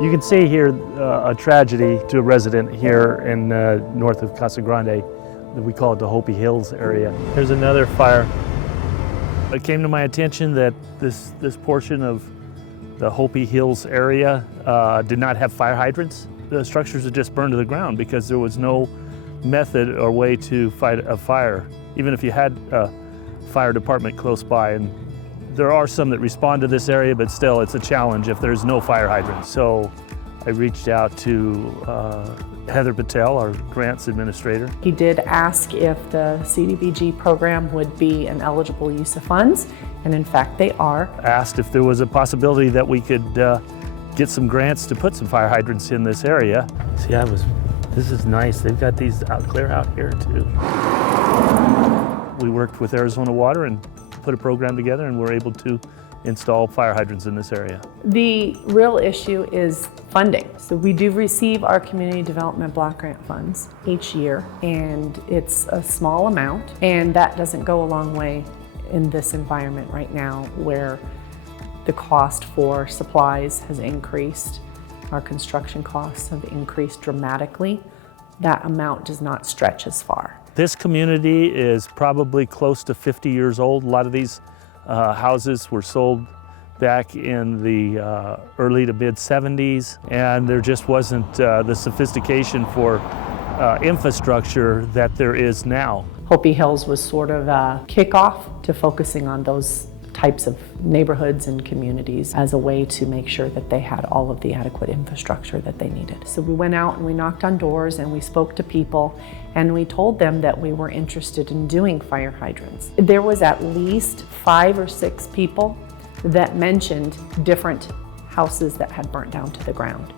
You can see here a tragedy to a resident here in north of Casa Grande. We call it the Hopi Hills area. There's another fire. It came to my attention that this portion of the Hopi Hills area did not have fire hydrants. The structures had just burned to the ground because there was no method or way to fight a fire, even if you had a fire department close by. And there are some that respond to this area, but still it's a challenge if there's no fire hydrant. So I reached out to Heather Patel, our grants administrator. He did ask if the CDBG program would be an eligible use of funds, and in fact they are. Asked if there was a possibility that we could get some grants to put some fire hydrants in this area. See, this is nice. They've got these clear out here too. We worked with Arizona Water and put a program together, and we're able to install fire hydrants in this area. The real issue is funding. So we do receive our community development block grant funds each year, and it's a small amount, and that doesn't go a long way in this environment right now where the cost for supplies has increased. Our construction costs have increased dramatically. That amount does not stretch as far. This community is probably close to 50 years old. A lot of these houses were sold back in the early to mid 70s, and there just wasn't the sophistication for infrastructure that there is now. Hopi Hills was sort of a kickoff to focusing on those types of neighborhoods and communities as a way to make sure that they had all of the adequate infrastructure that they needed. So we went out and we knocked on doors and we spoke to people and we told them that we were interested in doing fire hydrants. There was at least 5 or 6 people that mentioned different houses that had burnt down to the ground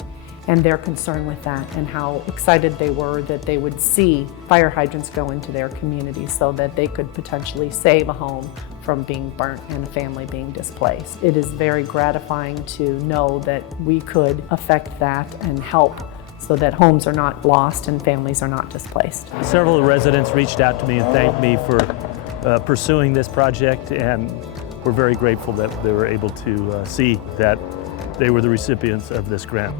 and their concern with that and how excited they were that they would see fire hydrants go into their community so that they could potentially save a home from being burnt and a family being displaced. It is very gratifying to know that we could affect that and help so that homes are not lost and families are not displaced. Several of the residents reached out to me and thanked me for pursuing this project, and we're very grateful that they were able to see that they were the recipients of this grant.